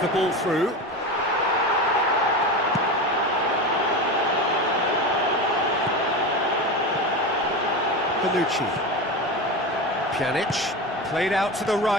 the ball through. Panucci. Pjanic, played out to the right.